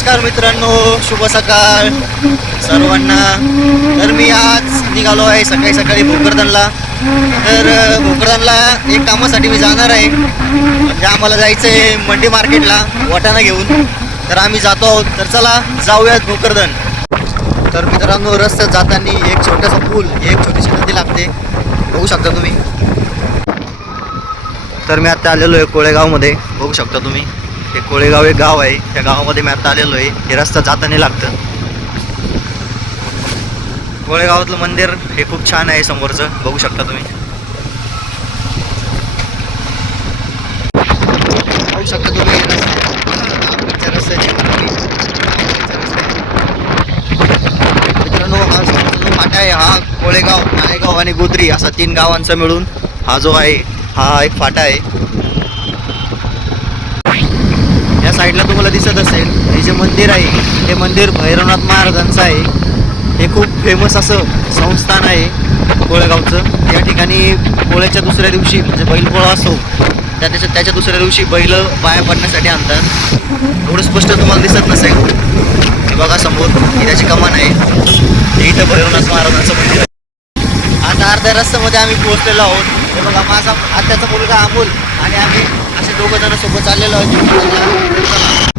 नमस्कार मित्रांनो शुभ सकाळ. सर्वांना. तर मी आज निघालो आहे सकाळी सकाळी भोकरदनला. तर भोकरदनला एक कामासाठी मी जाणार आहे. म्हणजे आम्हाला जायचं आहे मंडी मार्केटला वाटाणा घेऊन. तर आम्ही जातो आहोत. तर चला जाऊयात भोकरदन. तर मित्रांनो रस्त्यात जाताना एक छोटासा पूल एक छोटीशी नदी लागते. बघू शकता तुम्ही. तर मी आता आलेलो आहे कोळेगावमध्ये. बघू शकता तुम्ही. हे कोळेगाव एक गाव आहे. त्या गावामध्ये मी आता आलेलो आहे. हे रस्ता जाताना लागतं. कोळेगावातलं मंदिर हे खूप छान आहे समोरचं. बघू शकता तुम्ही. बघू शकता तुम्ही मित्रांनो हा जो फाटा आहे हा कोळेगाव नाळेगाव आणि गोत्री असा तीन गावांचा मिळून हा जो आहे हा एक फाटा आहे या साईडला तुम्हाला दिसत असेल हे जे मंदिर आहे हे मंदिर भैरवनाथ महाराजांचं आहे. हे खूप फेमस असं संस्थान आहे कोळेगावचं. या ठिकाणी पोळ्याच्या दुसऱ्या दिवशी म्हणजे बैलपोळा असो त्या त्याच्या त्याच्या दुसऱ्या दिवशी बैल पाया पडण्यासाठी आणतात. एवढं स्पष्ट तुम्हाला दिसत नसेल. हे बघा समोर ही त्याची कमान आहे. हे इथं भैरवनाथ महाराजांचं मंदिर आहे. आता अर्ध्या रस्त्यामध्ये आम्ही पोहोचलेलो आहोत. हे बघा माझा आत्याचा मुलगा अमोल आणि आम्ही असे दोघं जण सोबत चाललेलो आहोत.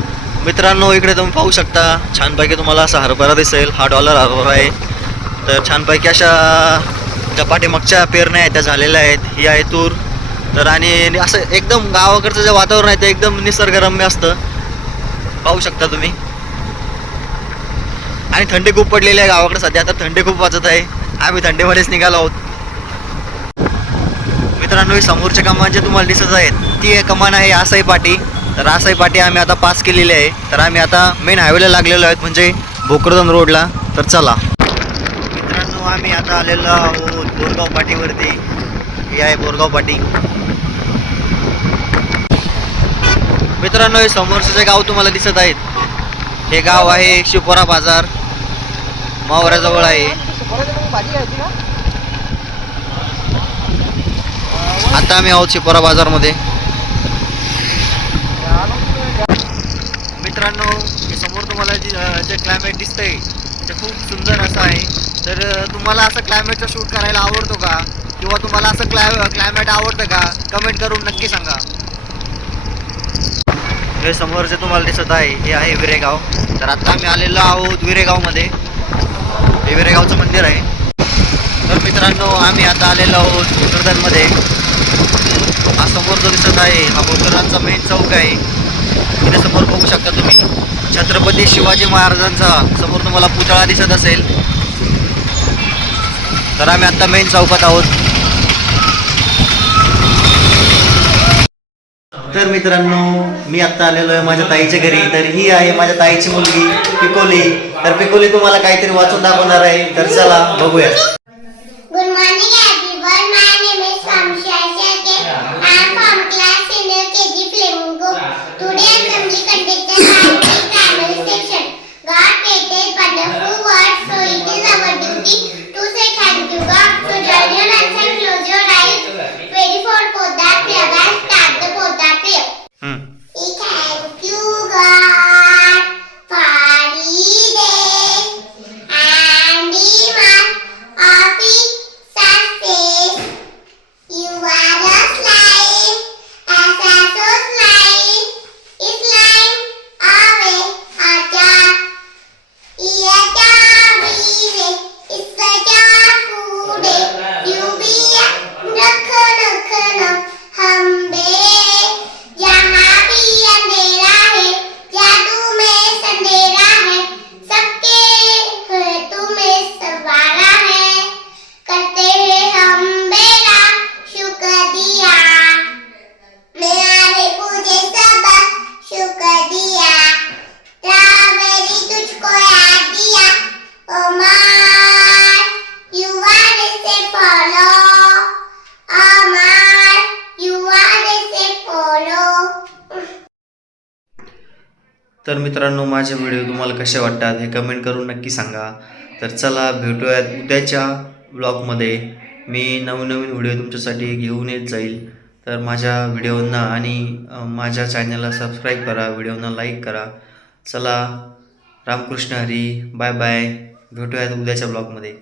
मित्रांनो इकडे तुम्ही पाहू शकता छानपैकी तुम्हाला असा हरभरा दिसेल. हा डॉलर हरभरा आहे. तर छानपैकी अशा ज्या पाठीमागच्या पेरण्या आहेत त्या झालेल्या आहेत. ही आहे तूर. तर आणि असं एकदम गावाकडचं जे वातावरण आहे ते एकदम निसर्गरम्य असतं. पाहू शकता तुम्ही. आणि थंडी खूप पडलेली आहे गावाकडे सध्या. आता थंडी खूप वाजत आहे. आम्ही थंडीमध्येच निघालो आहोत. मित्रांनो ही समोरच्या कमान जे तुम्हाला दिसत आहेत. ती कमान आहे आसाई पाटी. तर आसाई पाटी आम्ही आता पास केलेली आहे. तर आम्ही आता मेन हायवेला लागलेलो आहेत म्हणजे भोकरदन रोडला तर चला. मित्रांनो आम्ही आता आलेलो आहोत बोरगाव पाटीवरती. हे आहे बोरगाव पाटी मित्रांनो हे समोरचं जे गाव तुम्हाला दिसत आहेत हे गाव आहे शिपोरा बाजार. मावऱ्याजवळ आहे. आता आम्ही आहोत शिपोरा बाजारमध्ये. मित्रांनो समोर तुम्हाला जी जे क्लायमेट दिसतंय ते खूप सुंदर असं आहे. तर तुम्हाला असं क्लायमेटचं शूट करायला आवडतो का? किंवा तुम्हाला असं क्लाय क्लायमेट आवडतं का? कमेंट करून नक्की सांगा. हे समोर जे तुम्हाला दिसत आहे हे आहे विरेगाव. तर आता आम्ही आलेलो आहोत विरेगावमध्ये. हे विरेगावचं मंदिर आहे. तर मित्रांनो आम्ही आता आलेलो आहोत भोकरदनमध्ये हा समोर जो दिसत आहे हा भोकरदनचा मेन चौक आहे. इथे समोर बघू शकता तुम्ही. छत्रपती शिवाजी महाराजांचा समोर तुम्हाला पुतळा दिसत असेल. तर आम्ही आता मेन चौकात आहोत. तर मित्रांनो मी आत्ता आलेलो आहे माझ्या ताईच्या घरी. तर ही आहे माझ्या ताईची मुलगी पिकोली. तर पिकोली तुम्हाला काहीतरी वाचून दाखवणार आहे. तर चला बघूया. तर मित्रांनो माझे व्हिडिओ तुम्हाला कसे वाटतात हे कमेंट करून नक्की सांगा. तर चला भेटूयात उद्याच्या ब्लॉगमध्ये मी नवीन नवीन व्हिडिओ तुमच्यासाठी घेऊन येत जाईल. तर माझ्या व्हिडिओंना आणि माझ्या चॅनलला सबस्क्राईब करा व्हिडिओना लाईक करा. चला रामकृष्ण हरी बाय बाय भेटूयात उद्याच्या ब्लॉगमध्ये